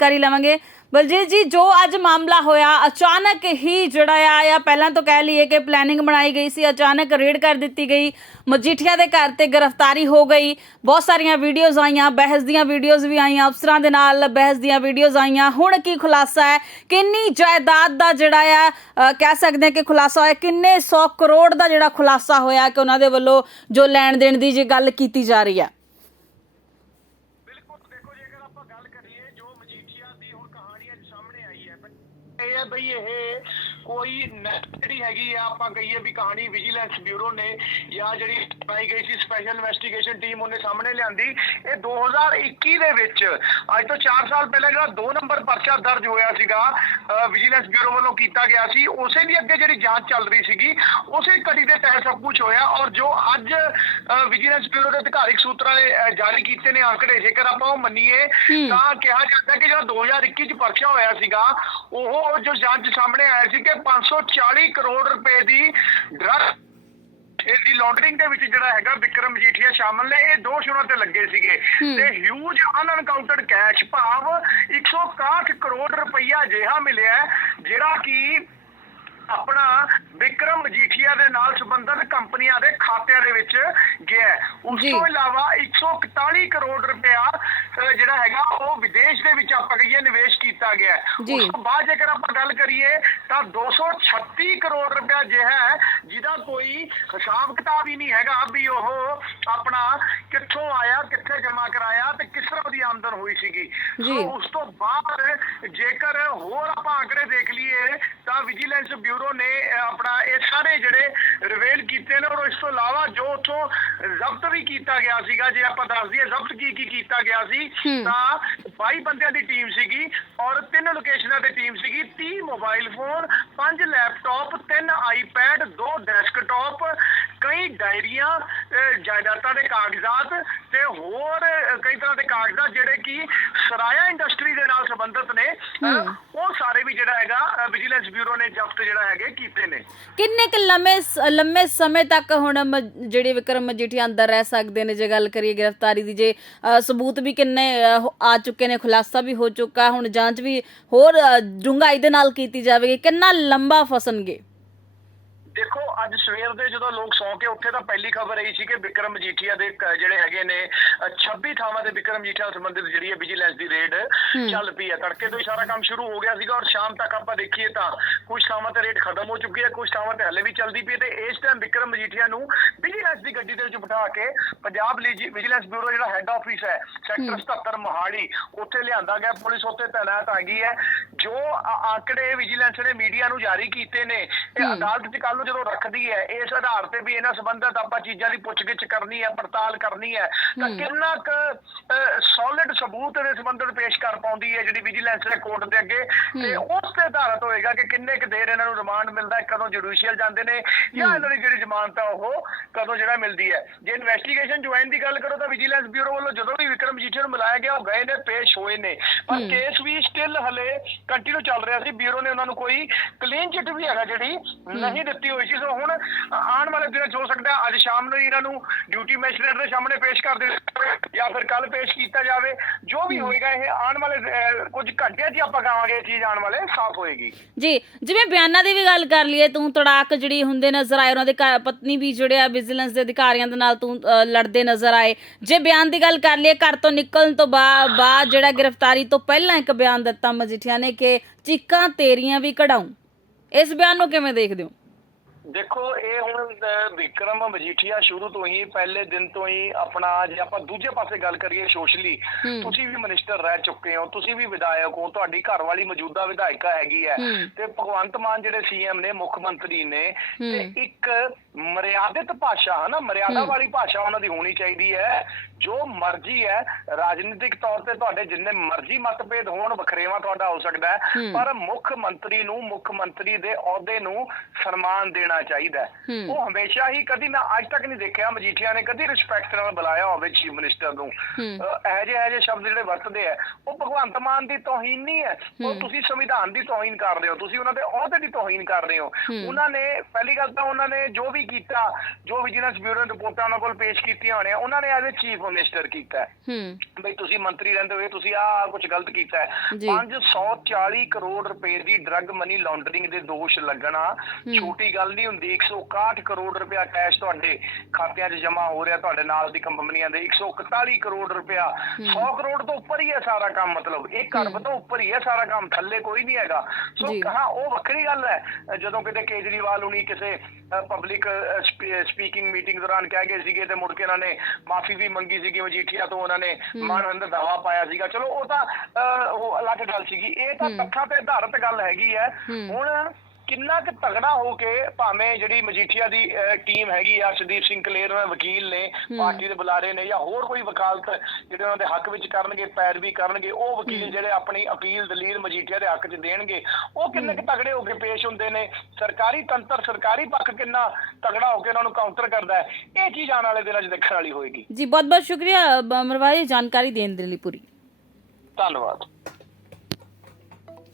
ਕਰੀ ਲਵਾਂਗੇ। ਬਲਜੀਤ ਜੀ, ਜੋ ਅੱਜ ਮਾਮਲਾ ਹੋਇਆ, ਅਚਾਨਕ ਹੀ ਜਿਹੜਾ ਆ, ਜਾਂ ਪਹਿਲਾਂ ਤੋਂ ਕਹਿ ਲਈਏ ਕਿ ਪਲੈਨਿੰਗ ਬਣਾਈ ਗਈ ਸੀ, ਅਚਾਨਕ ਰੇਡ ਕਰ ਦਿੱਤੀ ਗਈ, ਮਜੀਠੀਆ ਦੇ ਘਰ ਤੇ ਗ੍ਰਿਫਤਾਰੀ ਹੋ ਗਈ। ਬਹੁਤ ਸਾਰੀਆਂ ਵੀਡੀਓਜ਼ ਆਈਆਂ, ਬਹਿਸ ਦੀਆਂ ਵੀਡੀਓਜ਼ ਵੀ ਆਈਆਂ, ਅਫਸਰਾਂ ਦੇ ਨਾਲ ਬਹਿਸ ਦੀਆਂ ਵੀਡੀਓਜ਼ ਆਈਆਂ। ਹੁਣ ਕੀ ਖੁਲਾਸਾ ਹੈ? ਕਿੰਨੀ ਜਾਇਦਾਦ ਦਾ ਜਿਹੜਾ ਆ ਕਹਿ ਸਕਦੇ ਹਾਂ ਕਿ ਖੁਲਾਸਾ ਹੋਇਆ, ਕਿੰਨੇ 100 ਕਰੋੜ ਦਾ ਜਿਹੜਾ ਖੁਲਾਸਾ ਹੋਇਆ ਕਿ ਉਹਨਾਂ ਦੇ ਵੱਲੋਂ ਜੋ ਲੈਣ ਦੇਣ ਦੀ ਜੇ ਗੱਲ ਕੀਤੀ ਜਾ ਰਹੀ ਹੈ ਬਿਲਕੁਲ ਦੇਖੋ ਜੇਕਰ ਆਪਾਂ ਗੱਲ ਕਰੀਏ ਜੋ ਮਜੀਠੀਆ ਦੀ ਹੁਣ ਕਹਾਣੀ ਅੱਜ ਸਾਹਮਣੇ ਆਈ ਹੈ ਇਹ ਹੈ ਬਈ ਇਹ ਕੋਈ ਜਿਹੜੀ ਹੈਗੀ ਆ ਆਪਾਂ ਕਹੀਏ ਵੀ ਕਹਾਣੀ ਵਿਜੀਲੈਂਸ ਬਿਊਰੋ ਨੇ ਜਾਂ ਜਿਹੜੀ ਬਣਾਈ ਗਈ ਸੀ ਸਪੈਸ਼ਲ ਇਨਵੈਸਟੀਗੇਸ਼ਨ ਟੀਮ ਉਹਨੇ ਸਾਹਮਣੇ ਲਿਆਂਦੀ। ਇਹ 2021 ਦੇ ਵਿੱਚ ਅੱਜ ਤੋਂ 4 ਸਾਲ ਪਹਿਲਾਂ ਜਿਹੜਾ 2 ਨੰਬਰ ਪਰਚਾ ਦਰਜ ਹੋਇਆ ਸੀਗਾ ਵਿਜੀਲੈਂਸ ਬਿਊਰੋ ਵੱਲੋਂ ਕੀਤਾ ਗਿਆ ਸੀ ਉਸੇ ਦੀ ਅੱਗੇ ਜਿਹੜੀ ਜਾਂਚ ਚੱਲ ਰਹੀ ਸੀਗੀ ਉਸੇ ਕੜੀ ਦੇ ਤਹਿਤ ਸਭ ਕੁਝ ਹੋਇਆ ਔਰ ਜੋ ਅੱਜ ਵਿਜੀਲੈਂਸ ਬਿਊਰੋ ਦੇ ਅਧਿਕਾਰਿਕ ਸੂਤਰਾਂ ਨੇ ਜਾਰੀ ਕੀਤੇ ਨੇ ਅੰਕੜੇ ਜੇਕਰ ਆਪਾਂ ਉਹ ਮੰਨੀਏ ਤਾਂ ਕਿਹਾ ਜਾਂਦਾ ਕਿ ਜਿਹੜਾ 2021 ਚ ਪਰਚਾ ਹੋਇਆ ਸੀਗਾ ਉਹ ਜੋ ਜਾਂਚ ਸਾਹਮਣੇ ਆਇਆ ਸੀ ਕਿ 540 ਕਰੋੜ ਰੁਪਏ ਦੀ ਡਰਗ ਇਸ ਦੀ ਲਾਂਡਰਿੰਗ ਦੇ ਵਿੱਚ ਜਿਹੜਾ ਹੈਗਾ ਵਿਕਰਮ ਮਜੀਠੀਆ ਸ਼ਾਮਲ ਨੇ ਇਹ ਦੋਸ਼ ਉਹਨਾਂ ਤੇ ਲੱਗੇ ਸੀਗੇ ਤੇ ਹਿਊਜ ਅਨਅਕਾਊਂਟਡ ਕੈਸ਼ ਭਾਵ 161 ਕਰੋੜ ਰੁਪਈਆ ਅਜਿਹਾ ਮਿਲਿਆ ਜਿਹੜਾ ਕਿ ਆਪਣਾ ਵਿਕਰਮ ਮਜੀਠੀਆ ਦੇ ਨਾਲ ਸੰਬੰਧਿਤ ਕੰਪਨੀਆਂ ਦੇ ਖਾਤਿਆਂ ਦੇ ਵਿੱਚ ਗਿਆ। ਉਸ। ਤੋਂ ਇਲਾਵਾ 141 ਕਰੋੜ ਰੁਪਇਆ ਜਿਹੜਾ ਹੈਗਾ ਉਹ ਵਿਦੇਸ਼ ਦੇ ਵਿੱਚ ਆਪਾਂ ਕਹੀਏ ਨਿਵੇਸ਼ ਕੀਤਾ ਗਿਆ ਹੈ। ਉਸ ਤੋਂ ਬਾਅਦ ਜੇਕਰ ਆਪਾਂ ਗੱਲ ਕਰੀਏ ਤਾਂ 236 ਕਰੋੜ ਰੁਪਇਆ ਜਿਹੜਾ ਹੈ ਜਿਹਦਾ ਕੋਈ ਹਿਸਾਬ ਕਿਤਾਬ ਹੀ ਨਹੀਂ ਹੈਗਾ ਵੀ ਉਹ ਆਪਣਾ ਕਿੱਥੋਂ ਆਇਆ ਕਿੱਥੇ ਜਮ੍ਹਾਂ ਕਰਾਇਆ ਤੇ ਕਿਸ ਤਰ੍ਹਾਂ ਦੀ ਆਮਦਨ ਹੋਈ ਸੀਗੀ। ਸੋ ਉਸ ਤੋਂ ਬਾਅਦ ਜੇਕਰ ਹੋਰ ਆਪਾਂ ਆંકੜੇ ਦੇਖ ਲਈਏ ਤਾਂ ਵਿਜੀਲੈਂਸ ਬਿਊਰੋ ਨੇ ਆਪਣਾ ਇਹ ਸਾਰੇ ਜਿਹੜੇ ਰਿਵੇਲ ਕੀਤੇ ਨੇ ਔਰ ਇਸ ਤੋਂ ਇਲਾਵਾ ਜੋ ਉਥੋਂ ਜ਼ਬਤ ਵੀ ਕੀਤਾ ਗਿਆ ਸੀਗਾ ਜੇ ਆਪਾਂ ਦੱਸ ਦਈਏ ਜ਼ਬਤ ਕੀ ਕੀ ਕੀਤਾ ਗਿਆ ਸੀ ਤਾਂ 22 ਬੰਦਿਆਂ ਦੀ ਟੀਮ ਸੀਗੀ ਔਰ ਤਿੰਨ ਲੋਕੇਸ਼ਨਾਂ ਤੇ ਟੀਮ ਸੀਗੀ 30 mobile phone 5 laptop 3 iPad 2 desktop ਕਈ ਡਾਇਰੀਆਂ ਜਾਇਦਾਦਾਂ ਦੇ ਕਾਗਜ਼ਾਤ ਤੇ ਹੋਰ ਕਈ ਤਰ੍ਹਾਂ ਦੇ ਕਾਗਜ਼ਾਤ ਜਿਹੜੇ ਕਿ ਸਰਾਇਆ ਇੰਡਸਟਰੀ ਦੇ ਨਾਲ ਸੰਬੰਧਿਤ ਨੇ ਉਹ ਸਾਰੇ ਵੀ ਜਿਹੜਾ ਹੈਗਾ ਵਿਜੀਲੈਂਸ ਬਿਊਰੋ ਨੇ ਜ਼ਬਤ ਜਿਹੜਾ ਹੈਗੇ ਕੀਤੇ ਨੇ। ਕਿੰਨੇ ਕੁ ਲੰਮੇ ਲੰਮੇ ਸਮੇਂ ਤੱਕ ਹੁਣ ਜਿਹੜੇ ਵਿਕਰਮ ਮਜੀਠੀਆ ਅੰਦਰ ਰਹਿ ਸਕਦੇ ਨੇ? ਜੇ ਗੱਲ ਕਰੀਏ ਗ੍ਰਿਫਤਾਰੀ ਦੀ ਜੇ ਸਬੂਤ ਵੀ ਕਿੰਨੇ ਆ ਚੁੱਕੇ ਨੇ ਖੁਲਾਸਾ ਵੀ ਹੋ ਚੁੱਕਾ ਹੁਣ ਜਾਂਚ ਵੀ ਹੋਰ ਡੂੰਘਾਈ ਦੇ ਨਾਲ ਕੀਤੀ ਜਾਵੇਗੀ। ਕਿੰਨਾ ਲੰਬਾ ਫਸਣਗੇ? ਦੇਖੋ ਅੱਜ ਸਵੇਰ ਦੇ ਜਦੋਂ ਲੋਕ ਸੌਂ ਕੇ ਉੱਠੇ ਤਾਂ ਪਹਿਲੀ ਖਬਰ ਇਹੀ ਸੀ ਕਿ ਵਿਕਰਮ ਮਜੀਠੀਆ ਦੇ ਕ- ਜਿਹੜੇ ਹੈਗੇ ਨੇ ਅ, 26 ਥਾਵਾਂ ਤੇ ਵਿਕਰਮ ਮਜੀਠੀਆ ਸੰਬੰਧਿਤ ਜਿਹੜੀ ਹੈ ਵਿਜੀਲੈਂਸ ਦੀ ਰੇਡ ਚੱਲ ਪਈ ਹੈ। ਤੜਕੇ ਤੋਂ ਹੀ ਸਾਰਾ ਕੰਮ ਸ਼ੁਰੂ ਹੋ ਗਿਆ ਸੀਗਾ ਔਰ ਸ਼ਾਮ ਤੱਕ ਆਪਾਂ ਦੇਖੀਏ ਤਾਂ ਕੁਝ ਥਾਵਾਂ ਤੇ ਰੇਡ ਖਤਮ ਹੋ ਚੁੱਕੀ ਹੈ ਕੁਝ ਥਾਵਾਂ ਤੇ ਹਲੇ ਵੀ ਚੱਲਦੀ ਪਈ ਹੈ ਤੇ ਇਸ ਟਾਈਮ ਵਿਕਰਮ ਮਜੀਠੀਆ ਨੂੰ ਵਿਜੀਲੈਂਸ ਦੀ ਗੱਡੀ ਦੇ ਵਿੱਚ ਬਿਠਾ ਕੇ ਪੰਜਾਬ ਵਿਜੀਲੈਂਸ ਬਿਊਰੋ ਜਿਹੜਾ ਹੈੱਡ ਆਫਿਸ ਹੈ ਸੈਕਟਰ 77 ਮੋਹਾਲੀ ਉੱਥੇ ਲਿਆਂਦਾ ਗਿਆ ਪੁਲਿਸ ਉੱਥੇ ਤਾਇਨਾਤ ਆ ਗਈ ਹੈ। ਜੋ ਆ- ਆંકੜੇ ਵਿਜੀਲੈਂਸ ਨੇ ਮੀਡੀਆ ਨੂੰ ਜਾਰੀ ਕੀਤੇ ਨੇ ਇਹ ਅਦਾਲਤ 'ਚ ਕੱਲ ਨੂੰ ਜਦੋਂ ਰੱਖਦੀ ਹੈ ਇਸ ਆਧਾਰ ਤੇ ਵੀ ਇਹਨਾਂ ਸੰਬੰਧਤ ਆਪਾਂ ਚੀਜ਼ਾਂ ਦੀ ਪੁੱਛਗਿੱਛ ਕਰਨੀ ਹੈ ਪੜਤਾਲ ਕਰਨੀ ਹੈ। ਤਾਂ ਕਿੰਨਾ ਕੁ ਸਬੂਤ ਦੇ ਸੰਬੰਧਤ ਪੇਸ਼ ਕਰ ਪਾਉਂਦੀ ਹੈ ਜਿਹੜੀ ਵਿਜੀਲੈਂਸ ਦੇ ਕੋਰਟ ਦੇ ਅੱਗੇ। ਤੇ ਉਸ ਤੇ ਆਧਾਰਿਤ ਹੋਏਗਾ ਕਿ ਕਿੰਨੇ ਕੁ ਦੇਰ ਇਹਨਾਂ ਨੂੰ ਰਿਮਾਂਡ ਮਿਲਦਾ ਕਦੋਂ ਜੁਡੀਸ਼ੀਅਲ ਜਾਂਦੇ ਨੇ ਜਾਂ ਇਹਨਾਂ ਦੀ ਜਿਹੜੀ ਜ਼ਮਾਨਤ ਹੈ ਉਹ ਕਦੋਂ ਜਿਹੜਾ ਮਿਲਦੀ ਹੈ। ਜੇ ਇਨਵੈਸਟੀਗੇਸ਼ਨ ਜੁਆਇਨ ਦੀ ਗੱਲ ਕਰੋ ਤਾਂ ਵਿਜੀਲੈਂਸ ਬਿਊਰੋ ਵੱਲੋਂ ਜਦੋਂ ਵੀ ਵਿਕਰਮ ਮਜੀਠੀਆ ਨੂੰ ਮਿਲਾਇਆ ਗਿਆ ਉਹ ਗਏ ਨੇ ਪੇਸ਼ ਹੋਏ ਨੇ। ਪਰ ਕੇਸ ਵੀ ਸਟਿਲ ਹਲੇ ਕੰਟੀਨਿਊ ਚੱਲ ਰਿਹਾ ਸੀ। ਬਿਊਰੋ ਨੇ ਉਹਨਾਂ ਨੂੰ ਕੋਈ ਕਲੀਨ ਚਿੱਟ ਵੀ ਹੈਗਾ ਜਿਹੜੀ ਨਹੀਂ ਦਿੱਤੀ ਹੋਈ ਸੀ। ਸੋ ਹੁਣ ਆਉਣ ਵਾਲੇ ਦਿਨਾਂ 'ਚ ਹੋ ਸਕਦਾ ਅੱਜ ਸ਼ਾਮ ਨੂੰ ਇਹਨਾਂ ਨੂੰ ਡਿਊਟੀ ਮੈਜਿਸਟ੍ਰੇਟ ਦੇ ਸਾਹਮਣੇ ਪੇਸ਼ ਕਰ ਜਾਵੇ ਜਾਂ ਫਿਰ ਕੱਲ ਪੇਸ਼ ਕੀਤਾ ਜਾਵੇ। ਜੋ ਵੀ ਹੋਏਗਾ ਇਹ ਆਉਣ ਵਾਲੇ ਅਹ, ਕੁਝ ਘੰਟਿਆਂ 'ਚ ਹੀ ਆਪਾਂ ਕਹਾਂਗੇ ਇਹ ਚੀਜ਼ ਆਉਣ ਵਾਲੇ ਸਾਫ਼ ਹੋਏਗੀ। ਜੀ ਜਿਵੇਂ ਬਿਆਨਾਂ ਦੀ ਵੀ ਗੱਲ ਕਰ ਲਈਏ ਤੂੰ ਤੜਾਕ ਜਿਹੜੀ ਹੁੰਦੇ ਨਜ਼ਰ ਆਏ ਉਹਨਾਂ ਦੇ ਘਰ- ਪਤਨੀ ਵੀ ਜਿਹੜੇ ਆ ਵਿਜੀਲੈਂਸ ਦੇ ਅਧਿਕਾਰੀਆਂ ਦੇ ਨਾਲ ਤੂੰ ਅ, ਲੜਦੇ ਨਜ਼ਰ ਆਏ। ਜੇ ਬਿਆਨ ਦੀ ਗੱਲ ਕਰ ਲਈਏ ਘਰ ਤੋਂ ਨਿਕਲਣ ਤੋਂ ਬਾ- ਬਾਅਦ ਜਿਹੜਾ ਗ੍ਰਿਫਤਾਰੀ ਤੋਂ ਪਹਿਲਾਂ ਇੱਕ ਬਿਆਨ ਦਿੱਤਾ ਮਜੀਠੀਆ ਨੇ ਕਿ ਚੀਕਾਂ ਤੇਰੀਆਂ ਵੀ ਕਢਾਉਂ ਇਸ ਬਿਆਨ ਨੂੰ ਕਿਵੇਂ ਦੇਖਦੇ ਹੋ? ਦੇਖੋ ਇਹ ਹੁਣ ਵਿਕਰਮ ਮਜੀਠੀਆ ਸ਼ੁਰੂ ਤੋਂ ਹੀ ਪਹਿਲੇ ਦਿਨ ਤੋਂ ਹੀ ਆਪਣਾ ਜੇ ਆਪਾਂ ਦੂਜੇ ਪਾਸੇ ਗੱਲ ਕਰੀਏ ਸੋਸ਼ਲੀ ਤੁਸੀਂ ਵੀ ਮਿਨਿਸਟਰ ਰਹਿ ਚੁੱਕੇ ਹੋ ਤੁਸੀਂ ਵੀ ਵਿਧਾਇਕ ਹੋ ਤੁਹਾਡੀ ਘਰ ਵਾਲੀ ਮੌਜੂਦਾ ਵਿਧਾਇਕਾ ਹੈਗੀ ਹੈ। ਤੇ ਭਗਵੰਤ ਮਾਨ ਜਿਹੜੇ ਸੀਐਮ ਨੇ ਮੁੱਖ ਮੰਤਰੀ ਨੇ ਤੇ ਇੱਕ ਮਰਿਆਦਿਤ ਭਾਸ਼ਾ ਹੈ ਨਾ ਮਰਿਆਦਾ ਵਾਲੀ ਭਾਸ਼ਾ ਉਹਨਾਂ ਦੀ ਹੋਣੀ ਚਾਹੀਦੀ ਹੈ। ਜੋ ਮਰਜ਼ੀ ਹੈ ਰਾਜਨੀਤਿਕ ਤੌਰ ਤੇ ਤੁਹਾਡੇ ਜਿੰਨੇ ਮਰਜ਼ੀ ਮਤਭੇਦ ਹੋਣ ਵਖਰੇਵਾ ਤੁਹਾਡਾ ਹੋ ਸਕਦਾ ਹੈ। ਪਰ ਮੁੱਖ ਮੰਤਰੀ ਨੂੰ ਮੁੱਖ ਮੰਤਰੀ ਦੇ ਅਹੁਦੇ ਨੂੰ ਸਨਮਾਨ ਦੇਣਾ ਦੇਣਾ ਚਾਹੀਦਾ। ਉਹ ਹਮੇਸ਼ਾ ਹੀ ਕਦੀ ਮੈਂ ਅੱਜ ਤੱਕ ਨਹੀਂ ਦੇਖਿਆ ਮਜੀਠੀਆ ਨੇ ਕਦੀ ਰਿਸਪੈਕਟ ਨਾਲ ਬੁਲਾਇਆ ਹੋਵੇ ਚੀਫ ਮਿਨਿਸਟਰ ਨੂੰ। ਇਹੋ ਜਿਹੇ ਇਹੋ ਜਿਹੇ ਸ਼ਬਦ ਜਿਹੜੇ ਵਰਤਦੇ ਆ ਉਹ ਭਗਵੰਤ ਮਾਨ ਦੀ ਤੋਹੀਨ ਨਹੀਂ ਹੈ। ਉਹ ਤੁਸੀਂ ਸੰਵਿਧਾਨ ਦੀ ਤੋਹੀਨ ਕਰ ਰਹੇ ਹੋ ਤੁਸੀਂ ਉਹਨਾਂ ਦੇ ਅਹੁਦੇ ਦੀ ਤੋਹੀਨ ਕਰ ਰਹੇ ਹੋ। ਉਹਨਾਂ ਨੇ ਪਹਿਲੀ ਗੱਲ ਤਾਂ ਉਹਨਾਂ ਨੇ ਜੋ ਵੀ ਕੀਤਾ ਜੋ ਵਿਜੀਲੈਂਸ ਬਿਊਰੋ ਨੇ ਰਿਪੋਰਟਾਂ ਉਹਨਾਂ ਕੋਲ ਪੇਸ਼ ਕੀਤੀਆਂ ਹੋਣੀਆਂ ਉਹਨਾਂ ਨੇ ਐਜ਼ ਚੀਫ ਮਿਨਿਸਟਰ ਕੀਤਾ ਹੈ। ਬਈ ਤੁਸੀਂ ਮੰਤਰੀ ਰਹਿੰਦੇ ਹੋਏ ਤੁਸੀਂ ਆਹ ਕੁਝ ਗਲਤ ਕੀਤਾ ਹੈ। ਜੀ। 540 ਕਰੋੜ ਰੁਪਏ ਦੀ ਡਰੱਗ ਮਨੀ ਲਾਂਡਰਿੰਗ ਦੇ ਦੋਸ਼ ਲੱਗਣਾ ਛੋਟੀ ਗੱਲ ਨਹੀਂ ਹੁੰਦੀ। 161 ਕਰੋੜ ਰੁਪਇਆ ਕੈਸ਼ ਤੁਹਾਡੇ ਖਾਤਿਆਂ 'ਚ ਜਮ੍ਹਾਂ ਹੋ ਰਿਹਾ ਤੁਹਾਡੇ ਨਾਲ ਦੀ ਕੰਪਨੀਆਂ ਦੇ। 141 ਕਰੋੜ ਰੁਪਇਆ। 100 ਕਰੋੜ ਤੋਂ ਉੱਪਰ ਹੀ ਹੈ ਸਾਰਾ ਕੰਮ ਮਤਲਬ। ਇੱਕ ਅਰਬ ਤੋਂ ਉੱਪਰ ਹੀ ਹੈ ਸਾਰਾ ਕੰਮ। ਥੱਲੇ ਕੋਈ ਨਹੀਂ ਹੈਗਾ। ਸੋ। ਕਹਾ ਉਹ ਵੱਖਰੀ ਗੱਲ ਹੈ। ਜਦੋਂ ਕਿਤੇ ਕੇਜਰੀਵਾਲ ਹੁਣੀ ਕਿਸੇ ਪਬਲਿਕ ਸਪੀਕਿੰਗ ਮੀਟਿੰਗ ਦੌਰਾਨ ਕਹਿ ਗਏ ਸੀਗੇ ਤੇ ਮੁੜ ਕੇ ਉਹਨਾਂ ਨੇ ਮਾਫੀ ਵੀ ਮੰਗੀ ਸੀਗੀ ਮਜੀਠੀਆ ਤੋਂ। ਉਹਨਾਂ ਨੇ ਮਨ ਅੰਦਰ ਦਾਵਾ ਪਾਇਆ ਸੀਗਾ। ਚਲੋ ਉਹ ਤਾਂ ਉਹ ਅਲੱਗ ਗੱਲ ਸੀਗੀ। ਇਹ ਤਾਂ ਤੱਥਾਂ ਤੇ ਆਧਾਰਿਤ ਗੱਲ ਹੈਗੀ ਹੈ। ਹੁਣ ਕਿੰਨਾ ਕੁ ਤਗੜਾ ਹੋ ਕੇ ਭਾਵੇਂ ਜਿਹੜੀ ਮਜੀਠੀਆ ਦੀ ਟੀਮ ਹੈਗੀ ਆ ਸ਼ਦੀਪ ਸਿੰਘ ਕਲੇਰ ਨੇ ਵਕੀਲ ਨੇ ਪਾਰਟੀ ਦੇ ਬੁਲਾਰੇ ਨੇ ਜਾਂ ਹੋਰ ਕੋਈ ਵਕਾਲਤ ਜਿਹੜੇ ਉਹਨਾਂ ਦੇ ਹੱਕ ਵਿੱਚ ਕਰਨਗੇ ਪੈਰਵੀ ਕਰਨਗੇ ਉਹ ਵਕੀਲ ਜਿਹੜੇ ਆਪਣੀ ਅਪੀਲ ਦਲੀਲ ਮਜੀਠੀਆ ਦੇ ਹੱਕ 'ਚ ਦੇਣਗੇ ਉਹ ਕਿੰਨੇ ਕੁ ਤਗੜੇ ਹੋ ਕੇ ਪੇਸ਼ ਹੁੰਦੇ ਨੇ? ਸਰਕਾਰੀ ਤੰਤਰ ਸਰਕਾਰੀ ਪੱਖ ਕਿੰਨਾ ਤਗੜਾ ਹੋ ਕੇ ਉਹਨਾਂ ਨੂੰ ਕਾਊਂਟਰ ਕਰਦਾ ਹੈ? ਇਹ ਚੀਜ਼ ਆਉਣ ਵਾਲੇ ਦਿਨਾਂ 'ਚ ਦੇਖਣ ਵਾਲੀ ਹੋਏਗੀ। ਜੀ ਬਹੁਤ ਬਹੁਤ ਸ਼ੁਕਰੀਆ ਅਮਰਵਾਈ ਜਾਣਕਾਰੀ ਦੇਣ ਦੇ ਲਈ ਪੂਰੀ। ਧੰਨਵਾਦ।